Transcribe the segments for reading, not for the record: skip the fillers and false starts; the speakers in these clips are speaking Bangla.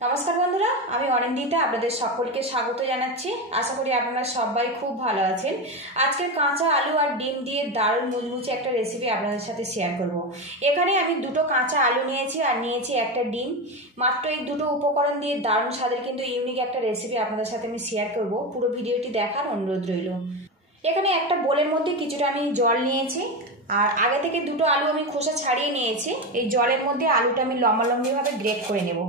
নমস্কার বন্ধুরা, আমি অনিন্দিতা আপনাদের সকলকে স্বাগত জানাচ্ছি। আশা করি আপনারা সবাই খুব ভালো আছেন। আজকে কাঁচা আলু আর ডিম দিয়ে দারুণ মুচমুচে একটা রেসিপি আপনাদের সাথে শেয়ার করব। এখানে আমি দুটো কাঁচা আলু নিয়েছি আর নিয়েছি একটা ডিম। মাত্র এই দুটো উপকরণ দিয়ে দারুণ স্বাদের কিন্তু ইউনিক একটা রেসিপি আপনাদের সাথে আমি শেয়ার করব। পুরো ভিডিওটি দেখার অনুরোধ রইল। এখানে একটা বোলের মধ্যে কিছুটা আমি জল নিয়েছি আর আগে থেকে দুটো আলু আমি খোসা ছাড়িয়ে নিয়েছি। এই জলের মধ্যে আলুটা আমি লম্বালম্বিভাবে গ্রেট করে নেব,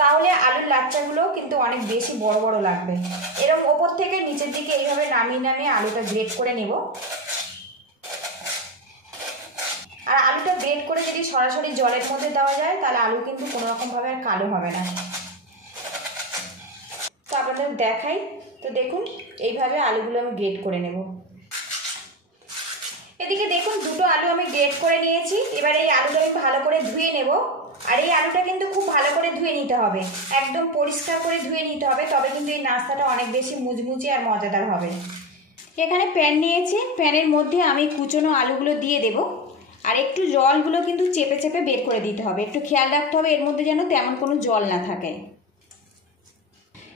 তাহলে আলুর লাচ্চাগুলো কিন্তু অনেক বেশি বড় বড় লাগবে। এরকম ওপর থেকে নিচের দিকে এইভাবে নামিয়ে নামিয়ে আলুটা গ্রেট করে নেব। আর আলুটা গ্রেট করে যদি সরাসরি জলের মধ্যে দেওয়া যায় তাহলে আলু কিন্তু কোনো রকমভাবে আর কালো হবে না। তো আপনাদের দেখাই, তো দেখুন এইভাবে আলুগুলো আমি গ্রেট করে নেব। এদিকে দেখুন দুটো আলু আমি গ্রেট করে নিয়েছি। এবার এই আলুটা আমি ভালো করে ধুয়ে নেব। আর এই আলুটা কিন্তু খুব ভালো করে ধুয়ে নিতে হবে, একদম পরিষ্কার করে ধুয়ে নিতে হবে, তবে কিন্তু এই নাস্তাটা অনেক বেশি মুচমুচে আর মজাদার হবে। এখানে প্যান নিয়েছি, প্যানের মধ্যে আমি কুচনো আলুগুলো দিয়ে দেব। আর একটু জলগুলো কিন্তু চেপে চেপে বের করে দিতে হবে, একটু খেয়াল রাখতে হবে এর মধ্যে যেন তেমন কোনো জল না থাকে।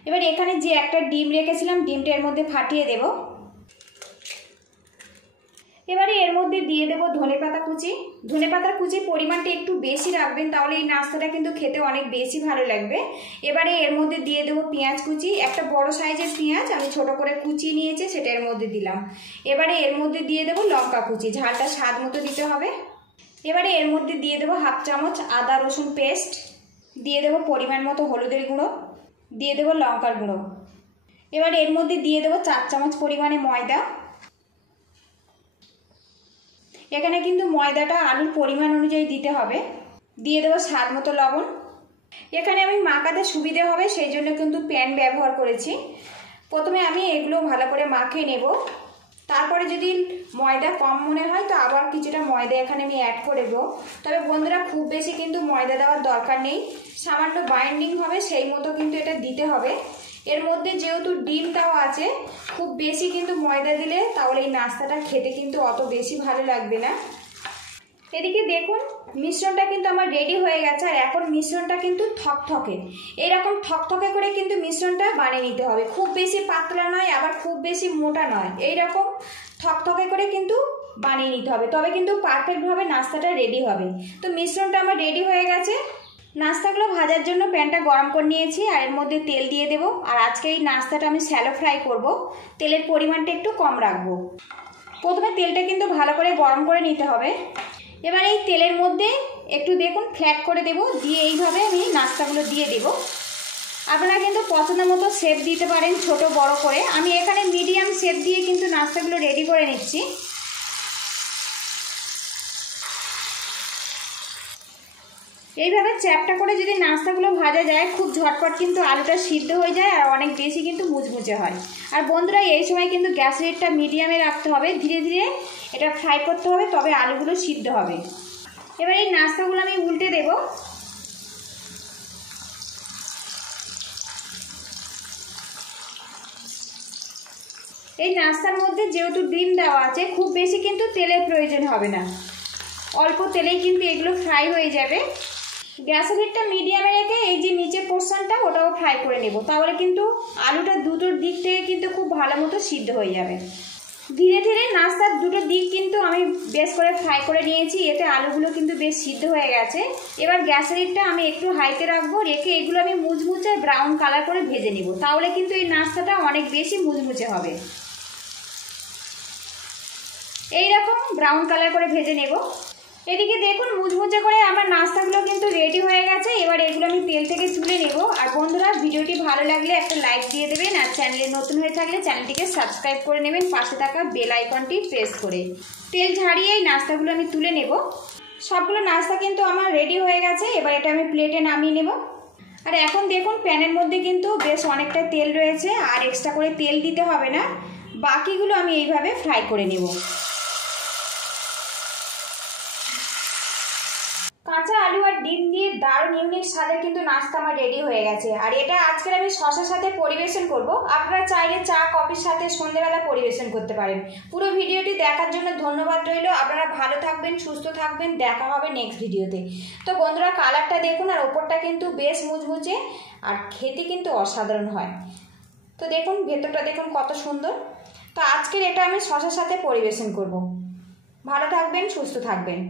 এবার এখানে যে একটা ডিম রেখেছিলাম ডিমটা এর মধ্যে ফাটিয়ে দেব। এবারে এর মধ্যে দিয়ে দেব ধনেপাতা কুচি। ধনেপাতার কুচির পরিমাণটা একটু বেশি রাখবেন, তাহলে এই নাস্তাটা কিন্তু খেতে অনেক বেশি ভালো লাগবে। এবারে এর মধ্যে দিয়ে দেব পেঁয়াজ কুচি। একটা বড় সাইজের পেঁয়াজ আমি ছোট করে কুচিয়ে নিয়েছি, সেটা এর মধ্যে দিলাম। এবারে এর মধ্যে দিয়ে দেব লঙ্কা কুচি, ঝালটা স্বাদ মতো দিতে হবে। এবারে এর মধ্যে দিয়ে দেব হাফ চামচ আদা রসুন পেস্ট, দিয়ে দেব পরিমাণ মতো হলুদের গুঁড়ো, দিয়ে দেব লঙ্কার গুঁড়ো। এবার এর মধ্যে দিয়ে দেব 4 চামচ পরিমাণে ময়দা। এখানে কিন্তু ময়দাটা আলুর পরিমাণ অনুযায়ী দিতে হবে। দিয়ে দেবো স্বাদ মতো লবণ। এখানে আমি মাখাতে সুবিধে হবে সেই জন্য কিন্তু প্যান ব্যবহার করেছি। প্রথমে আমি এগুলো ভালো করে মাখিয়ে নেব, তারপরে যদি ময়দা কম মনে হয় তো আবার কিছুটা ময়দা এখানে আমি অ্যাড করে দেবো। তবে বন্ধুরা খুব বেশি কিন্তু ময়দা দেওয়ার দরকার নেই, সামান্য বাইন্ডিং হবে সেই মতো কিন্তু এটা দিতে হবে। এর মধ্যে যেহেতু ডিমটাও আছে, খুব বেশি কিন্তু ময়দা দিলে তাহলে এই নাস্তাটা খেতে কিন্তু অত বেশি ভালো লাগবে না। এদিকে দেখুন মিশ্রণটা কিন্তু আমার রেডি হয়ে গেছে। আর এখন মিশ্রণটা কিন্তু থকথকে, এরকম থকথকে করে কিন্তু মিশ্রণটা বানিয়ে নিতে হবে। খুব বেশি পাতলা নয়, আবার খুব বেশি মোটা নয়, এইরকম থকথকে করে কিন্তু বানিয়ে নিতে হবে, তবে কিন্তু পারফেক্টভাবে নাস্তাটা রেডি হবে। তো মিশ্রণটা আমার রেডি হয়ে গেছে। নাস্তাগুলো ভাজার জন্য প্যানটা গরম করে নিয়েছি আর এর মধ্যে তেল দিয়ে দেব। আর আজকে এই নাস্তাটা আমি শ্যালো ফ্রাই করব, তেলের পরিমাণটা একটু কম রাখবো। প্রথমে তেলটা কিন্তু ভালো করে গরম করে নিতে হবে। এবার এই তেলের মধ্যে একটু দেখুন ফ্ল্যাট করে দেব, দিয়ে এইভাবে আমি নাস্তাগুলো দিয়ে দেব। আপনারা কিন্তু পছন্দ মতো শেপ দিতে পারেন, ছোট বড় করে। আমি এখানে মিডিয়াম শেপ দিয়ে কিন্তু নাস্তাগুলো রেডি করে নিচ্ছি। এইভাবে চ্যাপটা করে যদি নাস্তাগুলো ভাজা যায় খুব ঝটপট কিন্তু আলুটা সিদ্ধ হয়ে যায় আর অনেক বেশি কিন্তু মুচমুচে হয়। আর বন্ধুরা এই সময় কিন্তু গ্যাস রেটটা মিডিয়ামে রাখতে হবে, ধীরে ধীরে এটা ফ্রাই করতে হবে, তবে আলুগুলো সিদ্ধ হবে। এবার এই নাস্তাগুলো আমি উল্টে দেব। এই নাস্তার মধ্যে যেহেতু ডিম দেওয়া আছে খুব বেশি কিন্তু তেলের প্রয়োজন হবে না, অল্প তেলেই কিন্তু এগুলো ফ্রাই হয়ে যাবে। গ্যাসের হিটটা মিডিয়ামে রেখে এই যে নিচের পোর্শনটা ওটাও ফ্রাই করে নেব, তাহলে কিন্তু আলুটা দুটোর দিক থেকে কিন্তু খুব ভালো মতো সিদ্ধ হয়ে যাবে। ধীরে ধীরে নাস্তার দুটো দিক কিন্তু আমি বেশ করে ফ্রাই করে নিয়েছি, এতে আলুগুলো কিন্তু বেশ সিদ্ধ হয়ে গেছে। এবার গ্যাসের হিটটা আমি একটু হাইতে রাখবো, রেখে এগুলো আমি মুচমুচে ব্রাউন কালার করে ভেজে নিব, তাহলে কিন্তু এই নাস্তাটা অনেক বেশি মুচমুচে হবে। এইরকম ব্রাউন কালার করে ভেজে নেব। এদিকে দেখুন মুচমুচে করে আমার নাস্তাগুলো কিন্তু রেডি হয়ে গেছে। এবার এগুলো আমি তেল থেকে তুলে নেব। আর বন্ধুরা ভিডিওটি ভালো লাগলে একটা লাইক দিয়ে দেবেন, আর চ্যানেলে নতুন হয়ে থাকলে চ্যানেলটিকে সাবস্ক্রাইব করে নেবেন পাশে থাকা বেল আইকনটি প্রেস করে। তেল ঝাড়িয়ে এই নাস্তাগুলো আমি তুলে নেব। সবগুলো নাস্তা কিন্তু আমার রেডি হয়ে গেছে। এবার এটা আমি প্লেটে নামিয়ে নেব। আর এখন দেখুন প্যানের মধ্যে কিন্তু বেশ অনেকটা তেল রয়েছে, আর এক্সট্রা করে তেল দিতে হবে না। বাকিগুলো আমি এইভাবে ফ্রাই করে নেব। কাঁচা আলু আর ডিম দিয়ে দারুণ ইউনিক স্বাদের কিন্তু নাস্তা আমার রেডি হয়ে গেছে। আর এটা আজকের আমি শসার সাথে পরিবেশন করব। আপনারা চাইলে চা কফির সাথে সন্ধ্যেবেলা পরিবেশন করতে পারেন। পুরো ভিডিওটি দেখার জন্য ধন্যবাদ রইল। আপনারা ভালো থাকবেন, সুস্থ থাকবেন, দেখা হবে নেক্সট ভিডিওতে। তো বন্ধুরা কালারটা দেখুন, আর ওপরটা কিন্তু বেশ মুচমুচে আর খেতে কিন্তু অসাধারণ হয়। তো দেখুন ভেতরটা দেখুন কত সুন্দর। তো আজকের এটা আমি শসার সাথে পরিবেশন করব। ভালো থাকবেন, সুস্থ থাকবেন।